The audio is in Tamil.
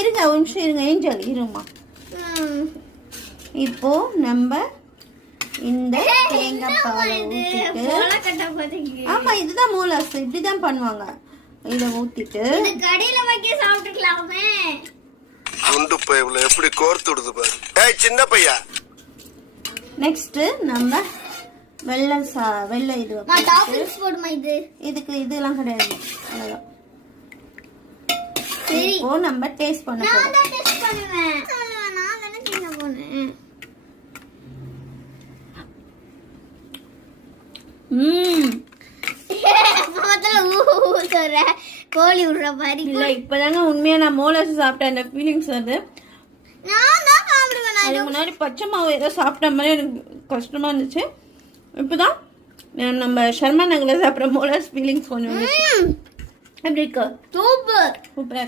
இருங்க ஒரு நிமிஷம் இருங்க ஏஞ்சல் இருமா. இப்போ நம்ம இந்த தேங்காய் பாலை ஊத்திட்டு, ஆமா இதுதான் மோலாஸ், இப்படிதான் பண்ணுவாங்க. இத ஊத்திட்டு கடையில வைக்க சாப்பிட்டுக்கலாமே. குண்டு பையல எப்படி கோர்த்து விடுது பாரு. ஏய் சின்ன பையா. நெக்ஸ்ட் நம்ம வெள்ளை இது டாப்பிங்ஸ் போடுமா. இதுக்கு இதெல்லாம் கிடையாது. அவ்வளவுதான். சரி இப்போ நம்ம டேஸ்ட் பண்ண போறோம். நான் டேஸ்ட் பண்ணுவேன். நான் தான சின்ன பொண்ணு. கோழி விடுற மாதிரி இல்ல. இப்பதாங்க உண்மையா நான் மோலாஸ் சாப்பிட்ட அந்த ஃபீலிங்ஸ் வருது. அதுக்கு முன்னாடி பச்சை மாவு ஏதோ சாப்பிட்ட மாதிரி எனக்கு கஷ்டமா இருந்துச்சு. இப்பதான் நம்ம ஷர்மா நகர்ல சாப்பிட்ற மோலாஸ் ஃபீலிங்ஸ் கொஞ்சம் எப்படி இருக்கு? சூப்பர் சூப்பரா.